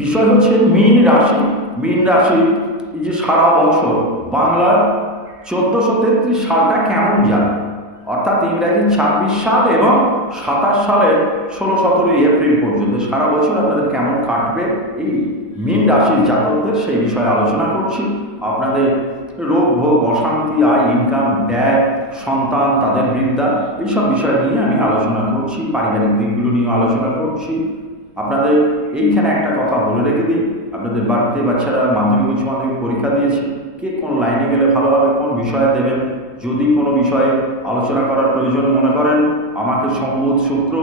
বিষয় হচ্ছে মীন রাশি। মীন রাশি এই যে সারা বছর বাংলার 1433 সালটা কেমন যাবে, অর্থাৎ ইংরাজি 26 সাল এবং 27 সালের 16-17 এপ্রিল পর্যন্ত সারা বছর আপনাদের কেমন কাটবে এই মীন রাশির জাতকদের, সেই বিষয়ে আলোচনা করছি। আপনাদের রোগ ভোগ, অশান্তি, আয় ইনকাম, ব্যয়, সন্তান, তাদের বৃদ্ধা, এইসব বিষয় নিয়ে আমি আলোচনা করছি। পারিবারিক দিকগুলো নিয়ে আলোচনা করছি। আপনাদের এইখানে একটা কথা বলে রেখে দিই, আপনাদের বাড়িতে বাচ্চারা মাধ্যমিক উচ্চ মাধ্যমিক পরীক্ষা দিয়েছে, কে কোন লাইনে গেলে ভালো হবে, কোন বিষয়ে দেবেন, যদি কোনো বিষয়ে আলোচনা করার প্রয়োজন মনে করেন, আমাকে সোম শুক্র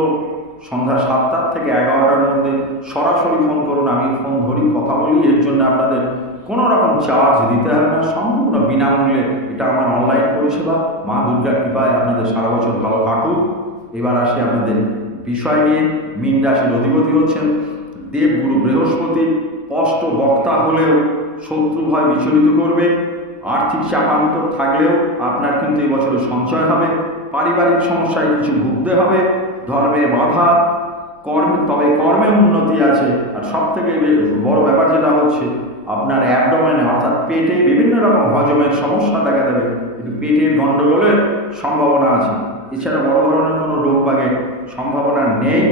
সন্ধ্যা 7টা থেকে 11টার মধ্যে সরাসরি ফোন করুন। আমি ফোন ধরি, কথা বলি। এর জন্য আপনাদের কোনো রকম চার্জ দিতে হবে না, সম্পূর্ণ বিনামূল্যে এটা আমার অনলাইন পরিষেবা। মা দুর্গার কৃপায় আপনাদের সারা বছর ভালো কাটুক। এবার আসি আপনাদের বিষয় নিয়ে। মীন রাশির অধিপতি হচ্ছেন দেবগুরু বৃহস্পতি। স্পষ্ট বক্তা হলেও শত্রু ভয় বিচলিত করবে। আর্থিক চাপান্তর থাকলেও আপনার কিন্তু এবছরে সঞ্চয় হবে। পারিবারিক সমস্যায় কিছু ভুগতে হবে। ধর্মে বাধা, তবে কর্মে উন্নতি আছে। আর সব থেকে বড় ব্যাপার যেটা হচ্ছে আপনার অ্যাবডোমেনে অর্থাৎ পেটে বিভিন্ন রকম হজমের সমস্যা দেখা দেবে, একটু পেটের গণ্ডগোলের সম্ভাবনা আছে। এছাড়া বড় ধরনের কোনো রোগ বাগের সম্ভাবনা নেই,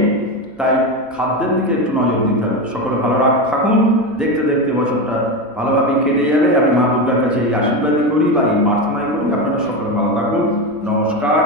তাই খাদ্যের দিকে একটু নজর দিতে হবে। সকলে ভালো থাকুন। দেখতে দেখতে বছরটা ভালোভাবেই কেটে যাবে। আমি মা দুর্গার কাছে এই আশীর্বাদই করি বা এই প্রার্থনাই করি। আপনারা সকলে ভালো থাকুন। নমস্কার।